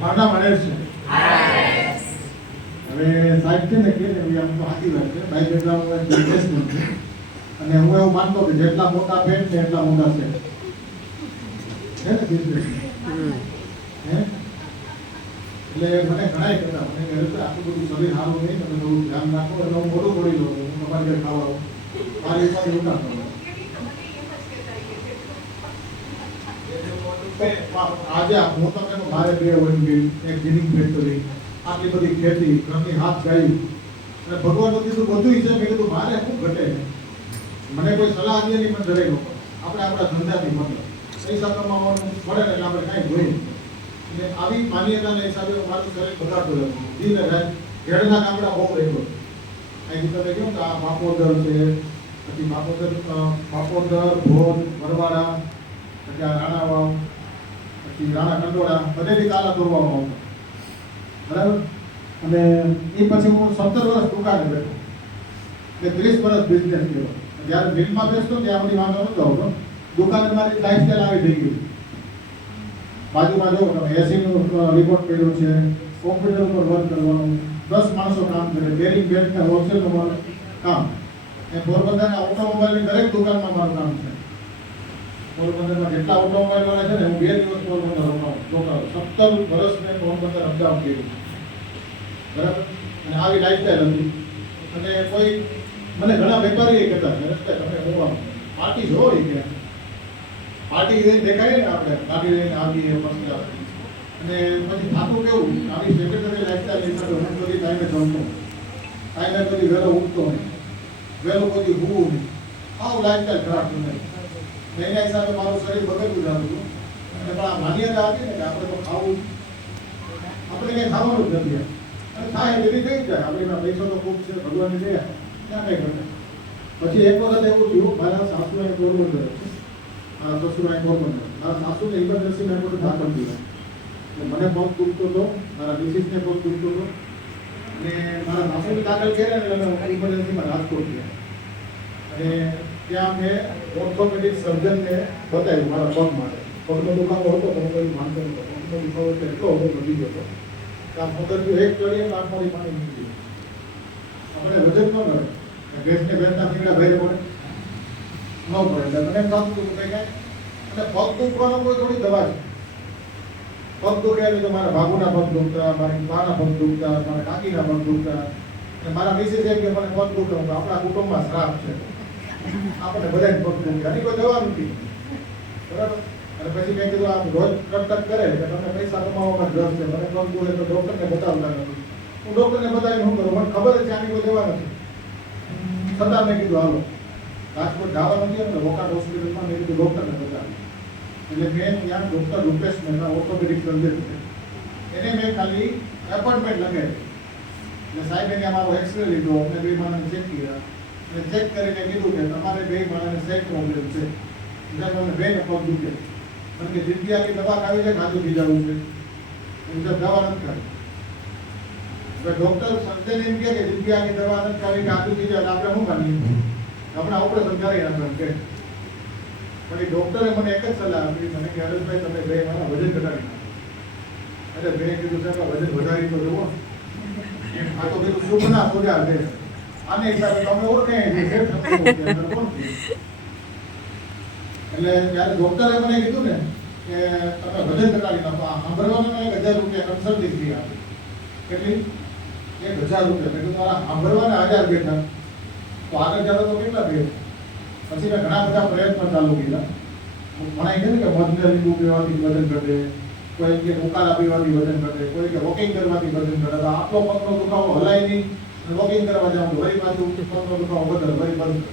મારું મળે છે. હવે સાહેબ છે ને કે આમ તો સાચી વાત છે. બાય બેકગ્રાઉન્ડ બિઝનેસમેન છે. અને હું એવું માનતો કે જેટલા મોટા પેટ છે, એટલા મોટા છે. છે ને? હે? એટલે મને ઘણા કહેતા, મને કહે છે આટલું બધું શરીર સારું નહીં, તમે થોડું ધ્યાન રાખો. એટલે હું મોટું પડી લઉં. હું તમારી ઘરે ખાવા મારી ઉપાધિ ઉતારતો આજે હું તમને મારે બે વનગીર એક જીનિંગ ફેક્ટરી, આટલી બધી ખેતી, ઘરની હાથ ગાયું અને ભગવાનનું કીધું બધું છે, મેં કીધું, મારે શું ઘટે? મને કોઈ સલાહ આપીએ નહીં મને દરેક લોકો. આપણે આપણા ધંધાથી મતલબ પૈસા કમાવાનું મળે એટલે આપણે કાંઈ જોઈએ એટલે આવી માન્યતાના હિસાબે મારું શરીર બગાડતું રહેતો. દિન રાત ઘેડના ગામડા બહુ રહેતો અહીંથી તમે કહ્યું કે આ બાપોદર છે, પછી બાપોદર માપોદર ભોજ, વરવાડા, પછી આ રાણાવાવ પછી રાણા કંડોળા બધેથી કાલા દોરવામાં આવતો. બરાબર? અને એ પછી હું સત્તર વર્ષ દુકાને બેઠો. એટલે ત્રીસ વર્ષ બિઝનેસ કર્યો જ્યારે મિલમાં બેસતો ત્યાં બધી વાંધો નહોતો આવતો. દુકાને મારી લાઈફસ્ટાઈલ આવી થઈ ગઈ. બાજુમાં જો તમે એસીનું રિપોર્ટ કર્યો છે કોમ્પ્યુટર ઉપર વર્ક કરવાનું. દસ માણસો કામ કરે બેરિંગ બેલ્ટ ને હોલસેલનું કામ. એ પોરબંદરના ઓટોમોબાઈલની દરેક દુકાનમાં મારું કામ છે. પોરબંદરમાં જેટલા ઓટોમોબાઈલ વાળા છે ને, હું બે દિવસ પોરબંદર રોકાઉં રોકાઉં સત્તર વર્ષ મેં પોરબંદર અપડાઉન કર્યું. બરાબર? અને આવી લાઈફસ્ટાઈલ હતી. અને કોઈ, મને ઘણા વેપારીએ કહેતા રસ્તે તમે હું પાર્ટી જોવો એ કે પાર્ટી દેખાય ને આપણે. ગાડી લઈને આવીએ મસ્ત અને પછી થાતું કેવું? આવી સેક્રેટરી લાઈફસ્ટાઈલ હિસાબે હું બધી ટાઈમે જમતો ટાઈમે બધી વહેલો ઉઠતો નહીં. વહેલો બધી હુવું નહીં. આવું લાઈફસ્ટાઈલ ખરાબ નહીં એના હિસાબે મારું શરીર બગડતું જતું હતું અને પણ આ માન્યતા હતી ને કે આપણે તો ખાવું આપણે કંઈ ખાવાનું જ નથી અને થાય એવી થઈ જાય. આપણે એના પૈસો તો ખૂબ છે, ભગવાન દયા ક્યાં કંઈ ઘટે? પછી એક વખત એવું થયું, મારા સાસુ અહીં પોરબંદર છે મારા સસુર અહીં પોરબંદર મારા સાસુને ઇમરજન્સી મેં બધું દાખલ તો મને પગ તૂટતો હતો, મારા મિસિસને પગ તૂટતો હતો. અને મારા સાસુને દાખલ કર્યા ને અમે ઇમરજન્સીમાં રાજકોટ ગયા. અને ત્યાં મેં ઓર્થોપેડિક સર્જનને બતાવ્યું મારા પગ માટે. પગનો દુખાવો હતો હું કોઈ માનતો નહોતો. પગનો દુખાવો એટલે એટલો બધો વધી ગયો હતો. કે આ પગથિયું એક ચડીએ તો આંખમાંથી પાણી નીકળી ગયું. આપણે વજન ન મળે ગેસને ગેસના ફીંગડા ભાઈ પડે. ન પડે. એટલે મને એમ થતું હતું કંઈ, અને પગ દુખવાનો કોઈ થોડી દવા છે. પગ દુખે એટલે મારા ભાગુના પગ દુખતા, મારી માના પગ દુખતા, મારા કાકીના પગ દુખતા. મારા મિસિસ એમ કે મને પગ દુખે. આપણા કુટુંબમાં શ્રાપ છે. આપણે બધાને પગ નથી. કોઈ દવા નથી. બરાબર? અને પછી મેં કીધું, આ રોજ ટક કરે કે તમને પૈસા કમાવામાં રસ છે. મને પગ દુખે તો ડૉક્ટરને બતાવતા નથી હું ડૉક્ટરને બતાવીને શું કરું? મને ખબર છે આની કોઈ દવા નથી. છતાં મેં કીધું, હાલો, રાજકોટ જવાનું નથી ને વોકાટ હોસ્પિટલમાં મેં કીધું, ડૉક્ટરને બતાવ્યું એટલે મેં ત્યાં doctor Rupesh Mehta orthopaedic surgeon છે. એને મેં ખાલી એપોઇન્ટમેન્ટ લગાવી. એટલે સાહેબ એને અમારો એક્સરે લીધો, અમને બે માણસ ચેક કર્યા. અને ચેક કરીને કીધું કે તમારે બે માણસને સેક પ્રોબ્લેમ છે. એટલે મને બે ને પગ દુખે. કારણ કે જિંદગી આખી દવા ખાવી છે ખાધું પી જવું છે. તો દવા નથી ખાવી હવે ડૉક્ટર સર્જન એમ કે જિંદગી આખી દવા નથી ખાવી જાય, તો આપણે શું ખાવીએ હમણાં ઓપરેશન કરી નાખવાનું કે પણ એ ડૉક્ટરે મને એક જ સલાહ આપી, મને કે હરેશભાઈ તમે બે મારા વજન ઘટાડી નાખો. એટલે મેં કીધું, સાહેબ વજન વધારી તો જુઓ. આ તો કીધું, શુભના સોજા છે. આને હિસાબે તમે ઓળખે? એટલે ત્યારે ડોક્ટરે મને કીધું ને કે તમે વજન ઘટાડી નાખો, આ સાંભળવામાં એક હજાર રૂપિયા કન્સલ્ટિંગ ફી આપી. કેટલી? એક હજાર રૂપિયા. મેં કીધું, મારા સાંભળવાના હજાર બેઠા. તો આગળ જતા તો કેટલા બે પછી મેં ઘણા બધા પ્રયત્નો ચાલુ કર્યા. ઘણા કહે કે મધને લીંબુ પીવાથી વજન ઘટે, કોઈ કે ઉકાળા પીવાથી વજન ઘટે, કોઈ કે વોકિંગ કરવાથી વજન ઘટે. આટલો પગનો દુખાવો હલાય નહીં. વોકિંગ કરવા જાઉં વળી પાછું પગનો દુખાવો વધે વળી બંધ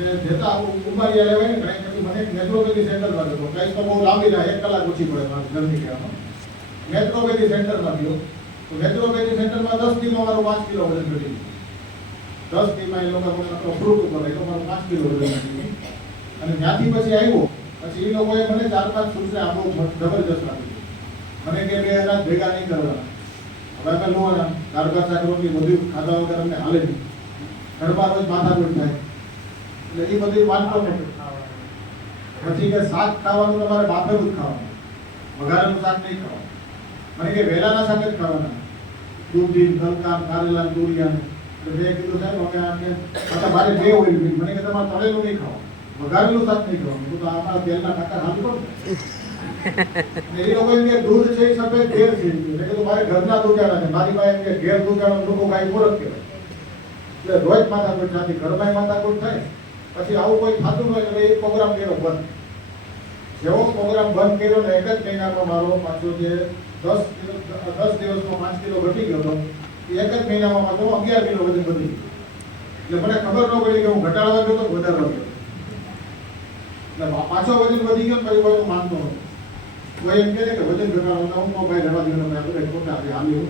એટલે જતા આપણું ઉંબાડિયા લેવાય ને, ઘણા પછી મને નેત્રોપેથી સેન્ટરમાં ગયો કઈ તો બહુ લાંબી થાય એક કલાક ઓછી પડે મારે જર્ની કરવામાં નેત્રોપેથી સેન્ટરમાં ગયો તો નેત્રોપેથી સેન્ટરમાં દસ કિલો મારું પાંચ કિલો વજન ઘટી દસ દિનમાં એ લોકો મને ફ્રૂટ ઉપર એ લોકો પાંચ કિલો વજન ઘટી અને ત્યાંથી પછી આવ્યો. પછી એ લોકોએ મને ચાર પાંચ સૂચના બહુ જબરજસ્ત આપી મને કે બે હજાર ભેગા નહીં કરવાના. હવે અમે લોવાના સાકરોની બધું ખાધા વગર અમને હાલે નહીં. ઘરમાં રોજ માથાકૂટ થાય. એટલે એ બધી વાંચતો પછી કે શાક ખાવાનું તમારે બાફેલું જ ખાવાનું. વઘારેલું શાક નહીં ખાવાનું. મને કે વેલાના શાક જ ખાવાના. દૂધી ગલકા કારેલા તુરિયા એટલે મેં કીધું સાહેબ, અમે આ કે મારે બે હોય મને કે તમારે તળેલું નહીં ખાવાનું. વઘારેલું શાક નહીં ખાવાનું. તો આ તેલના ટાકા હાલ ને એ દૂધ છે એ ઘેર કીધું મારે ઘરના દુકાના છે. મારી પાસે ઘેર દુકાનો લોકો કાંઈ મૂર્ખ કહેવાય. એટલે રોજ માથાકૂટ થતી ઘરમાં માથાકૂટ થાય. પછી આવું કોઈ થતું હોય, એટલે પ્રોગ્રામ કર્યો બંધ. જેવો પ્રોગ્રામ બંધ કર્યો ને એક જ મહિનામાં મારો પાછો જે દસ કિલો, દસ દિવસમાં પાંચ કિલો ઘટી ગયો હતો એક જ મહિનામાં માત્ર અગિયાર કિલો વજન વધી એટલે મને ખબર ન પડી કે હું ઘટાડવા ગયો તો વધારવા ગયો. એટલે પાછો વજન વધી ગયો પછી માનતો નહોતો. એમ કહે કે વજન ઘટાડવા હું ભાઈ રહેવા દો મેં ભાઈ ખોટા છે, આમ હું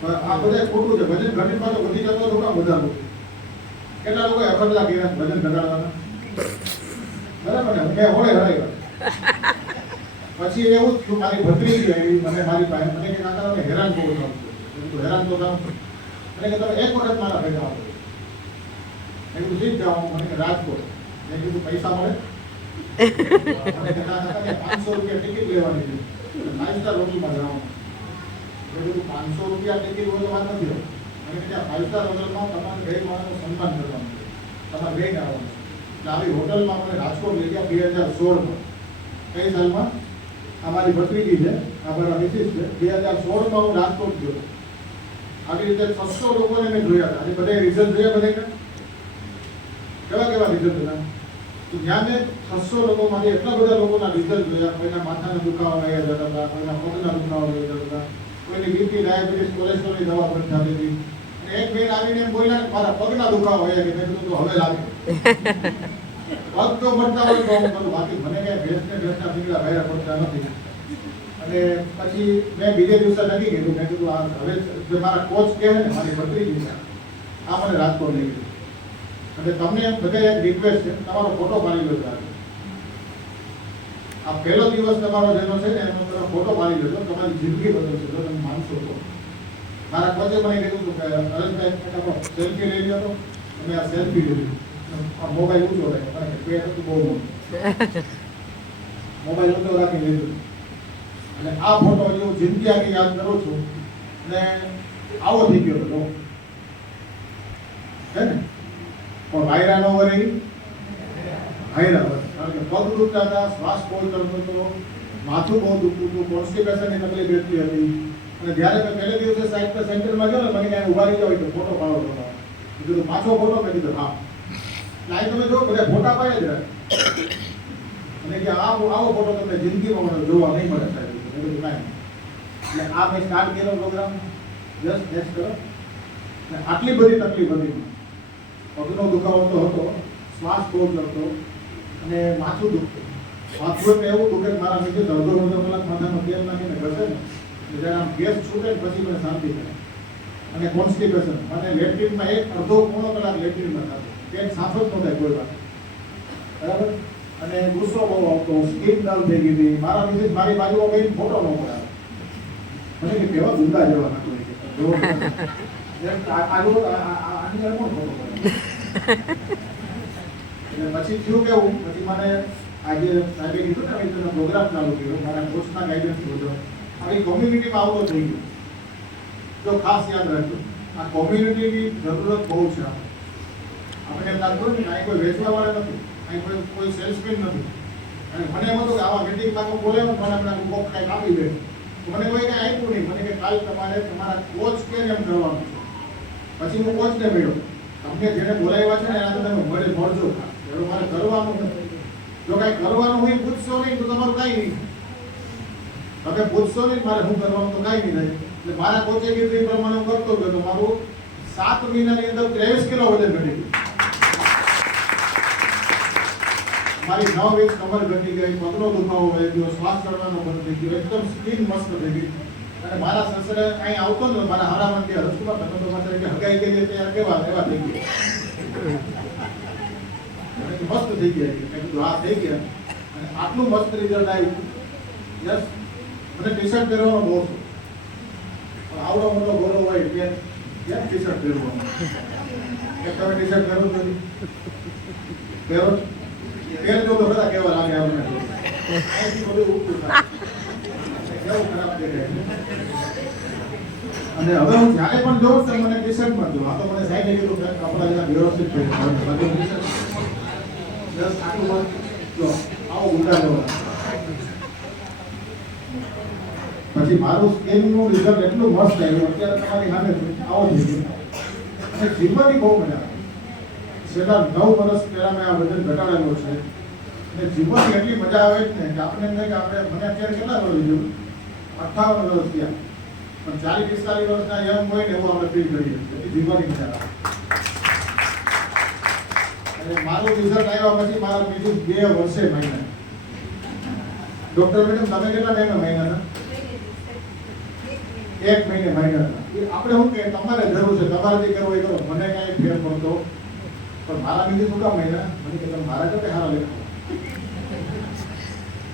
પણ આ બધા ખોટું છે. વજન ઘટી પાછો વધી જતો લોકો વધારવું કેટલા લોકો અખરલા લાગી છે વજન ઘટાડવાના? બરાબર ને મેં હોળે હરાઈ પછી એવું થયું મારી ભત્રીજી આવી મને મારી પાસે મને કે, કાકા, તમે હેરાન બહુ થાવ છો. હેરાન તો થાવ એટલે કે, તમે એક વખત મારા ભેગા આવો. મેં કીધું જીત જાઓ મને કે રાજકોટ મેં કીધું, પૈસા મળે? પાંચસો રૂપિયા ટિકિટ હોય તો વાત નથી કે ત્યાં ફાઇવ સ્ટાર હોટલમાં તમારે સન્માન કરવાનું તમારે લઈને આવવાનું. એટલે હોટલમાં અમે રાજકોટ લઈ ગયા બે હજાર સોળમાં કઈ સાલમાં અમારી ભત્રીજી છે અમારા મિસિસ છે બે હજાર સોળમાં હું રાજકોટ ગયો આવી રીતે છસો લોકોને મેં જોયા હતા અને બધા રિઝલ્ટ જોયા બધા કેવા કેવા રિઝલ્ટ હતા ત્યાં મેં છસો લોકોમાંથી એટલા બધા લોકોના રિઝલ્ટ જોયા કોઈના માથાના દુખાવા વયા જતા હતા, કોઈના પગના દુખાવા વયા જતા હતા, કોઈની બીપી ડાયાબિટીસ કોલેસ્ટ્રોલની દવા પણ થતી હતી. અને એક બેન આવીને બોલ્યા કે મારા પગના દુખાવા હોય કે મેં કીધું તો હવે લાગે. પગ તો મળતા હોય તો હું બાકી મને કઈ ભેંસને ભેંસના પીંગળા ભાઈ પડતા નથી. અને પછી મેં બીજે દિવસે નથી કીધું મેં કીધું, આ હવે મારા કોચ કહે ને, મારી ભત્રીજી છે, આ મને રાજકોટ લઈ ગયું અને તમને બધા એક રિક્વેસ્ટ છે, તમારો ફોટો પાડી લો આ પહેલો દિવસ તમારો જેનો છે ને, એનો તમે ફોટો પાડી લેજો, તમારી જિંદગી બદલશે, જો તમે માનશો તો. મારા કોચે મને કીધું હતું કે અરજભાઈ ફટાફટ સેલ્ફી લઈ લો તો આ સેલ્ફી લીધી આ મોબાઈલ ઊંચો રહે કારણ કે પેટ હતું બહુ મોટું. મોબાઈલ ઊંચો રાખી લીધું. અને આ ફોટો હું જિંદગી આખી યાદ કરું છું. અને આવો થઈ ગયો હતો. હે ને? પણ વાયરા નો વરી. વાયરા વરે. કારણ કે પગ દુખતા હતા, શ્વાસ બહુ ચડતો હતો, માથું બહુ દુખતું હતું, કોન્સ્ટિપેશનની તકલીફ રહેતી હતી. અને જ્યારે મેં પહેલે દિવસે સાઈડ પર સેન્ટરમાં ગયો ને, મને ક્યાંય ઊભા રહી હોય તો ફોટો પાડો તો મેં કીધું, પાછો ફોટો મેં કીધું, હા. લાઈ તમે જો બધા ફોટા પાડે જ અને કે આ આવો ફોટો તમને જિંદગીમાં મને જોવા નહીં મળે સાહેબ. મેં કીધું, કાંઈ એટલે આ મેં સ્ટાર્ટ કર્યો પ્રોગ્રામ જસ્ટ નેક્સ્ટ કરો. આટલી બધી તકલીફ હતી. પગનો દુખાવતો હતો, શ્વાસ બહુ ચડતો અને માથું દુખતું. માથું એટલે એવું દુખે મારા નીચે અડધો અડધો કલાક માથાનો તેલ નાખીને ઘસે ને જ્યારે આમ ગેસ છૂટે ને પછી મને શાંતિ થાય અને કોન્સ્ટિપેશન, મને લેટ્રિનમાં એક અડધો પોણો કલાક લેટ્રિનમાં થતો. પેટ સાફ જ ન થાય કોઈ વાત બરાબર? અને ગુસ્સો બહુ આવતો સ્કીન ડલ થઈ ગઈ હતી. મારા મિસિસ મારી બાજુમાં બેસીને ફોટો ન પડાવે મને કે કેવા ગુંડા જેવા નાખો પછી થયું કેવું પછી મને આજે સાહેબે કીધું ને તમે પ્રોગ્રામ ચાલુ કર્યો મારા દોસ્તના ગાઈડન્સ મુજબ આવી કોમ્યુનિટીમાં આવતો થઈ ગયો તો ખાસ યાદ રાખજો આ કોમ્યુનિટીની જરૂરત બહુ છે આપણે એમ લાગતું કે અહીં કોઈ વેચવા વાળા નથી અહીં કોઈ કોઈ સેલ્સમેન નથી અને મને એમ હતું કે આવા મીટિંગ પાકો બોલે મને આપણે કોક કાંઈક આપી દે મને કોઈ કાંઈ આપ્યું નહીં. મને કે કાલ તમારે તમારા કોચ કે એમ કરવાનું. પછી હું કોચને મળ્યો. તમને જેને બોલાવ્યા છે ને એના તમે મળે મળજો એવું મારે કરવાનું નથી જો કાંઈ કરવાનું હોય પૂછશો નહીં તો તમારું કાંઈ નહીં તમે પૂછશો નહીં મારે શું કરવાનું તો કાંઈ નહીં થાય. એટલે મારા કોચે કીધું એ પ્રમાણે હું કરતો ગયો તો મારું સાત મહિનાની અંદર ત્રેવીસ કિલો વજન ઘટી ગયું. મારી નવ વીસ કમર ઘટી ગઈ પગનો દુખાવો વહી ગયો, શ્વાસ ચડવાનો બંધ થઈ ગયો, એકદમ સ્કીન મસ્ત થઈ ગઈ. અને મારા સસરે અહીં આવતો ને મારા હારામાં કે હર્ષકુમાર તમે તો માત્ર કે હગાઈ કરી ત્યારે કેવા એવા થઈ ગયા. મસ્ત થઈ ગયા. મેં કીધું, હા, થઈ ગયા. અને આટલું મસ્ત રિઝલ્ટ આવ્યું યસ મને ટી શર્ટ પહેરવાનો બહુ શોખ. પણ આવડો મોટો ગોરો હોય કે કેમ ટી શર્ટ પહેરવાનો? કે તમે ટી શર્ટ પહેરો જ પહેરો? જ? પહેરજો તો બધા કેવા લાગે આપણને અહીંથી બધું ઊંચું છે. અને હવે હું જ્યારે પણ જોઉં તો મને ટી-શર્ટમાં જોઉં. આ તો મને સાહેબ કીધું કે કપડા જરા વ્યવસ્થિત થઈ બાકી ટી-શર્ટ બસ આટલું વાત જો, આવો ઊંડા જવા. પછી મારું સ્કિનનું રિઝલ્ટ એટલું મસ્ત આવ્યું અત્યારે તમારી સામે છે. આવો થઈ ગયો અને જીવવાની બહુ મજા આવે છેલ્લા નવ વર્ષ પહેલા મેં આ વજન ઘટાડેલો છે અને જીવવાની એટલી મજા આવે છે ને કે આપણે કે આપણે મને અત્યારે કેટલા વર્ષ થયું અઠ્ઠાવન વર્ષ થયા. પણ ચાલીસ પિસ્તાલીસ વર્ષના યંગ હોય ને એવું આપણે ફીલ કરીએ એટલે જીવવાની આવે અને મારું રિઝલ્ટ આવ્યા પછી મારા બીજું બે વર્ષે મહિના. ડોક્ટર મેડમ તમે કેટલા મહિના મહિના એક મહિને મહિના આપણે શું કે તમારે જરૂર છે. તમારે જે કરવું એ કરો. મને કાંઈ ફેર પડતો. પણ મારા બીજું શું કામ મહિના? મને કે તમે મારા કરતા સારા લેખો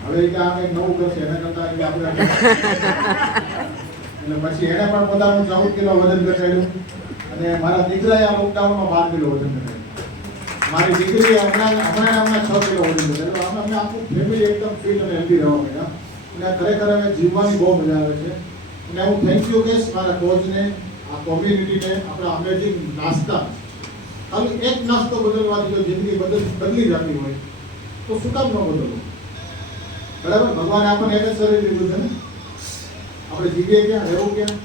હવે ત્યાં કંઈક નવું કરશે, એના કરતા આપણે એટલે પછી એને પણ પોતાનું ચૌદ કિલો વજન ઘટાડ્યું. અને મારા દીકરાએ આ લોકડાઉનમાં બાર કિલો વજન ઘટાડ્યું. મારી દીકરી હમણાં હમણાં હમણાં છ કિલો વજન ઘટાડ્યું. અમે અમે આખું ફેમિલી એકદમ ફિટ અને હેલ્ધી રહેવા મેં અને ખરેખર હવે જીવવાની બહુ મજા આવે છે. અને હું થેન્ક યુ કહીશ મારા કોચને આ કોમ્યુનિટીને આપણા અમેઝિંગ નાસ્તા. ખાલી એક નાસ્તો બદલવાથી જો જિંદગી બદલ બદલી જતી હોય. તો શું કામ ન બદલવું? બરાબર? ભગવાને આપણને એને શરીર લીધું છે ને? આપણે જીવીએ ક્યાં? રહેવું ક્યાં?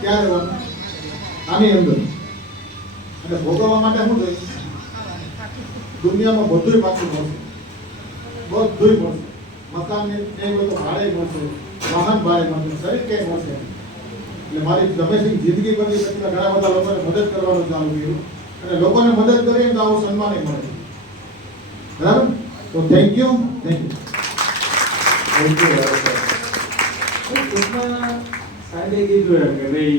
ક્યાં રહેવાનું? આની અંદર. અને ભોગવવા માટે શું જોઈએ? દુનિયામાં બધુંય પાછું મળશે. બધુંય મળશે. મકાન ને નહીં હોય તો ભાડે મળશે. વાહન ભાડે મળશે. શરીર ક્યાંય મળશે? એટલે મારી ગમે જિંદગી બની પછી ઘણા બધા લોકોને મદદ કરવાનું ચાલુ કર્યું. અને લોકોને મદદ કરીએ તો આવું સન્માન મળે. બરાબર? તો thank you thank you Thank you, very much. ટૂંકમાં સાહેબે કીધું એમ કે ભાઈ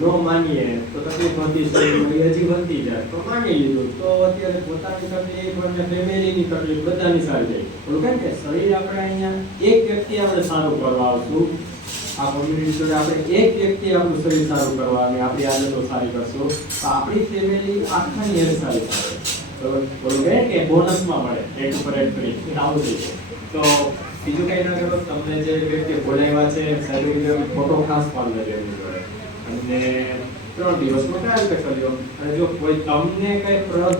નો માનીએ તો તકલીફ વધતી છે હજી વધતી જાય તો માની લીધું. તો અત્યારે પોતાની તકલીફ અને ફેમિલીની તકલીફ બધાની સારી જાય. કેમ કે શરીર આપણે અહીંયા એક વ્યક્તિ આપણે સારું કરવા આવશું. આ કોમ્યુનિટી જોડે આપણે એક વ્યક્તિ આપણું શરીર સારું કરવા અને આપણી આદતો સારી કરશું. તો આપણી ફેમિલી આખાની હેર સારી થશે તો ઓલું કે બોનસમાં મળે એડ ઉપર આવું થઈ તો બીજું કંઈ ન કરો, તમને જે વ્યક્તિ બોલાવ્યા છે, સાહેબ ફોટો ખાસ પાડી લેજો અને ત્રણ દિવસનો ટ્રાયલ કર્યો અને જો કોઈ તમને કઈ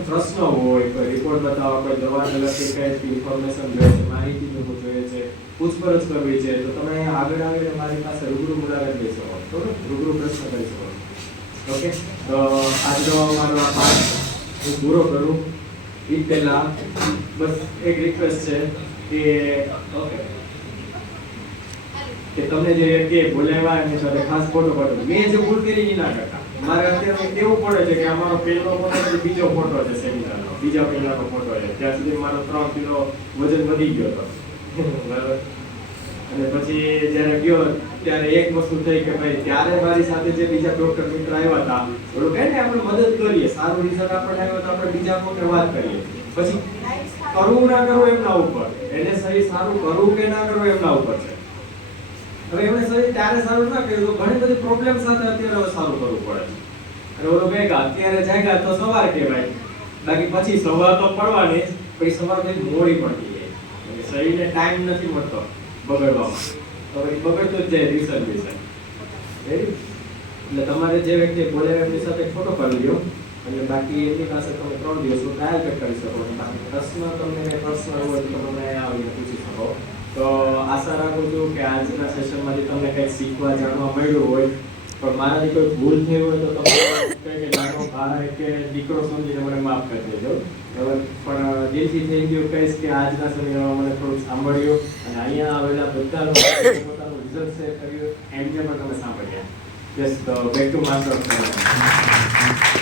પ્રશ્ન હોય, કોઈ રિપોર્ટ બતાવો કોઈ દવાને લગતી કંઈ ઇન્ફોર્મેશન જોઈએ માહિતી જોવું જોઈએ છે, પૂછપરછ કરવી છે, તો તમે આગળ આવીને મારી પાસે રૂબરૂ મુલાકાત લઈ શકો. બરોબર? રૂબરૂ પ્રશ્ન કરી શકો. ઓકે? તો આજનો મારો આ પાઠ પૂરો કરું. એ બસ એક રિક્વેસ્ટ છે કે કે તમને જે કે બોલાવ્યા એની સાથે ખાસ ફોટો પાડો. મેં જે ભૂલ કરી એ ના કરતા મારે અત્યારે કેવું પડે છે કે અમારો પહેલો ફોટો બીજો ફોટો છે સેમિનારનો. બીજા પહેલાનો ફોટો છે. ત્યાં સુધી મારો ત્રણ કિલો વજન વધી ગયો હતો. બરાબર? અને પછી જ્યારે ગયો ત્યારે એક વસ્તુ થઈ કે ભાઈ, ત્યારે મારી સાથે જે બીજા ડોક્ટર મિત્ર આવ્યા હતા ઓલું કહે ને આપણે મદદ કરીએ, સારું રિઝલ્ટ આપણને આવ્યો તો આપણે બીજા કોઈને વાત કરીએ. પછી કરવું ના કરવું એમના ઉપર. એને સહી સારું કરવું કે ના કરવું એમના ઉપર છે. હવે એમણે સહી ત્યારે સારું ના કર્યું ઘણી બધી પ્રોબ્લેમ સાથે અત્યારે સારું કરવું પડે અને ઓલો ભેગા, અત્યારે જાગ્યા તો સવાર કહેવાય. બાકી પછી સવાર તો પડવાની પછી સવાર કઈ મોડી પડતી જાય. શરીરને ટાઈમ નથી મળતો બગડવામાં. તો એ બગડતો જ જાય દિવસે વિશે એટલે તમારે જે વ્યક્તિ બોલે એમની સાથે ફોટો પાડી લ્યો. અને બાકી એમની પાસે તમે ત્રણ દિવસનો ટ્રાયલ પેક કરી શકો. બાકી પ્રશ્ન તમને પ્રશ્ન હોય તો તમે આવીને પૂછી શકો. તો આશા રાખું છું કે આજના સેશનમાંથી તમને કંઈક શીખવા જાણવા મળ્યું હોય. પણ મારાથી કોઈ ભૂલ થઈ હોય તો તમે કે નાનો ભાઈ કે દીકરો સમજીને મને માફ કરી દેજો. બરાબર? પણ દિલથી થેન્ક યુ કહીશ કે આજના સમયમાં મને થોડુંક સાંભળ્યું અને અહીંયા આવેલા બધા લોકો પોતાનું રિઝલ્ટ શેર કર્યું. એમને પણ તમે સાંભળ્યા. Just back to master